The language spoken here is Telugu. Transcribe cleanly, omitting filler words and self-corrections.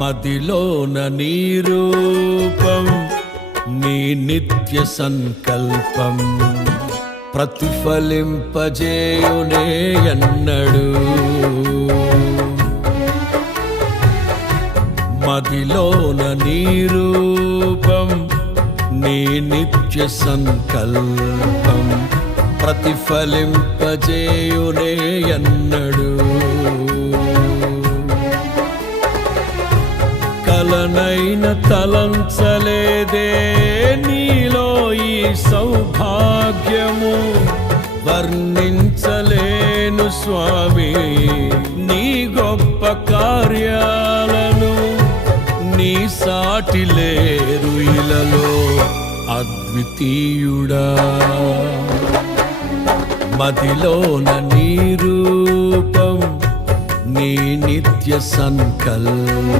మదిలోన నీ రూపం, నీ నిత్య సంకల్పం ప్రతిఫలింపజేయునే ఎన్నడు. మదిలోన నీ రూపం, నీ నిత్య సంకల్పం ప్రతిఫలింపజేయునే ఎన్నడు. కలనైన తలంచలేదే నీలో ఈ సౌభాగ్యము, వర్ణించలేను స్వామి నీ గొప్ప కార్యాలను. నీ సాటి లేరు ఇలలో అద్వితీయుడా. మదిలోన నీ రూపం, నీ నిత్య సంకల్పం